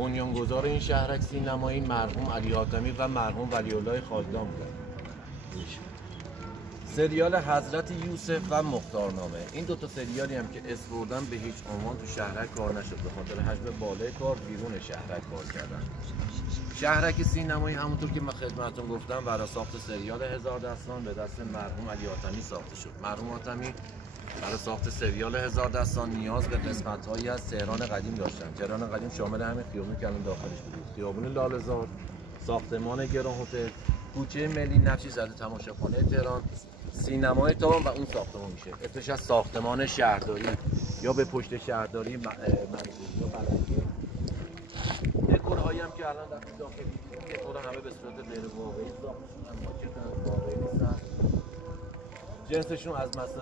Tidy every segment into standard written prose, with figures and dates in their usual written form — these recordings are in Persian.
بنیانگذار این شهرک سینمایی مرحوم علی حاتمی و مرحوم ولی‌الله خالدان بودند. سریال حضرت یوسف و مختارنامه، این دو تا سریالی هم که اسم بردن به هیچ عنوان تو شهرک کار نشد، به خاطر حجم بالای کار بیرون شهرک کار کردن. شهرک سینمایی همونطور که من خدمتتون گفتم برای ساخت سریال هزار دستان به دست مرحوم علی حاتمی ساخته شد. مرحوم حاتمی برای ساخت سریال هزار دستان نیاز به قسمت‌هایی از تهران قدیم داشتن. تهران قدیم شامل همین خیابونی که الان داخلش بود، خیابون لاله‌زار، ساختمان گران هتل، کوچه ملی نقشی زده تماشاخانه تهران، سینمای تابان و اون ساختمان میشه. اسمش از ساختمان شهرداری یا به پشت شهرداری منظوری یا بلندی. دکورهایی هم که الان در داخل دکور همه به صورت غیر واقعی ساخته شدن، ماکت واقعی نیستن. جنسشون از مثل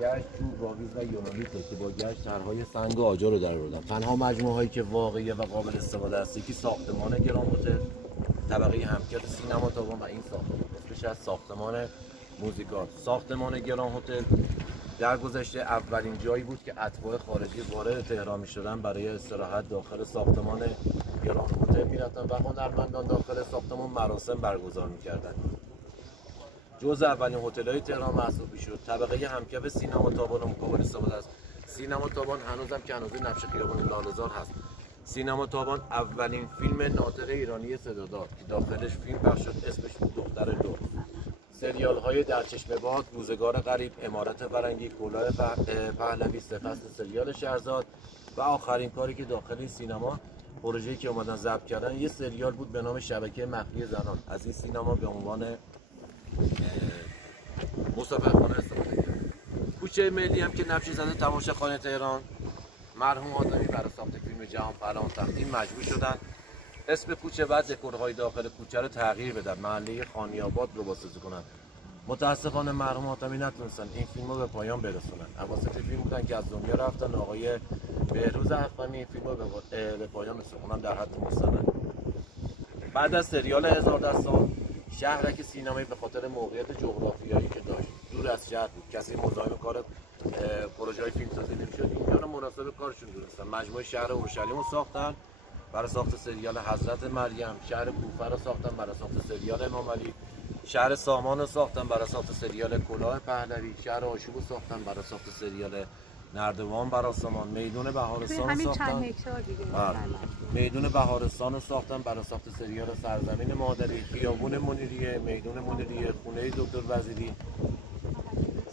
گشت، چوب، واگیز و یونانیته که با گشت طرحهای سنگ و آجر رو در آوردن. تنها مجموعه هایی که واقعیه و قابل استفاده است یکی ساختمان گران هتل طبقه همکت سینما تابان و این ساختمان اسمش از ساختمان موزیکال. ساختمان گران هتل در گذشته اولین جایی بود که اتباع خارجی وارد تهران می‌شدن برای استراحت داخل ساختمان گران هتل می‌رفتن و هنرمندان داخل ساختمان مراسم برگزار می‌کردند. جزء اولین هتل‌های تهران محسوب می‌شد. طبقه همکف سینما تابان مقابل استفاده است. سینما تابان هنوزم که هنوز نقش خیابان لاله‌زار هست. سینما تابان اولین فیلم ناطق ایرانی صدا داد که داخلش فیلم پخش شد، اسمش بود دختر لور. سریال های در چشم باد، روزگار غریب، امارت فرنگی، کلاه پهلوی، سه فصل سریال شهرزاد و آخرین کاری که داخل سینما پروژه‌ای که اومدن ضبط کردن یه سریال بود به نام شبکه مخفی زنان. از این سینما به عنوان مسافرخانه استفاده کرد. کوچه ملی هم که نقشی زده تماشاخانه تهران، مرحوم حاتمی برای ساخت فیلم جهان پهلوان تقدیم مجبور شدن اسم کوچه و دکورهای داخل کوچه رو تغییر بدن، محله خانی‌آباد رو بازسازی کنن. متاسفانه مرحوم حاتمی نتونستن این فیلم رو به پایان برسونن. اواسط فیلم بودن که از دنیا رفتن. آقای بهروز افغانی این فیلم رو به پایان رسوندن در حد مستند. بعد از سریال هزار دستان، شهرک سینمایی به خاطر موقعیت جغرافیایی که داشت دور از شهر بود، کسی مزاحم کار پروژه‌های فیلمسازی نمی‌شد. اینجا رو مناسب کارشون دونستن. مجموعه شهر اورشلیم رو ساختن برای ساخت سریال حضرت مریم، شهر کوفه رو ساختن برای ساخت سریال امام علی، شهر سامان رو ساختن برای ساخت سریال کلاه پهلوی، شهر آشوب رو ساختن برای ساخت سریال نردبان بر آسمان، میدون بهارستان رو ساختن. میدون بهارستان رو ساختن برای ساخت سریال سرزمین مادری، خیابون منیریه، میدون منیریه، خونه دکتر وزیری،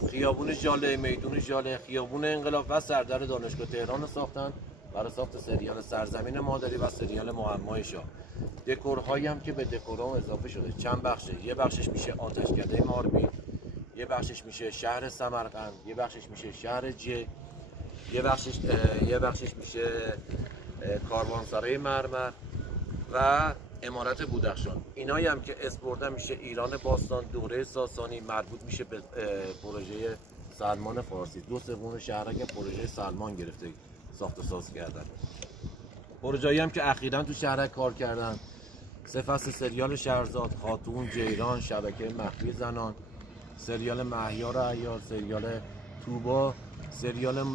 خیابون ژاله، میدون ژاله، خیابون انقلاب و سردر دانشگاه تهران رو ساختن برای ساخت سریال سرزمین مادری و سریال معمای شاه. دکورهایی هم که به دکورها اضافه شده چند بخشه. یه بخشش میشه آتشکده ماربی، یه بخشش میشه شهر سمرقند، یه بخشش میشه شهر جه، یه بخشش میشه کاروانسرای مرمر و امارت بودخشان. اینایی هم که اسم برده میشه ایران باستان، دوره ساسانی، مربوط میشه به پروژه سلمان فارسی. 2/3 شهر که پروژه سلمان گرفته ساخت و ساز کردن. پروژه‌ای هم که اخیراً تو شهرک کار کردن، 3 فصل سریال شهرزاد، خاتون، جیران، شبکه مخفی زنان، سریال مهیار عیار، سریال توبا، سریال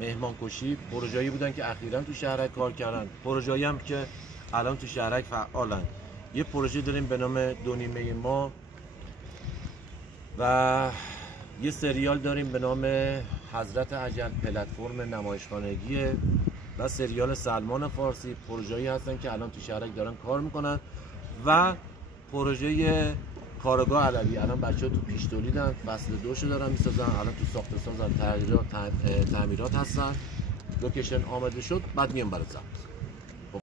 مهمانکشی، پروژه‌ای بودن که اخیراً تو شهرک کار کردن. پروژه‌ای هم که الان تو شهرک فعالن. یه پروژه داریم به نام دو نیمه ما و یه سریال داریم به نام حضرت اجل، پلتفرم نمایشخانگیه و سریال سلمان فارسی. پروژه‌ای هستن که الان تو شهرک دارن کار میکنن و پروژه کارگاه علوی الان بچه‌ها تو پیش تولیدن، فصل 2 شو دارن میسازن، الان تو ساخت و سازن، تعمیرات هستن. لوکیشن آماده شد، بعد میام برای ضبط.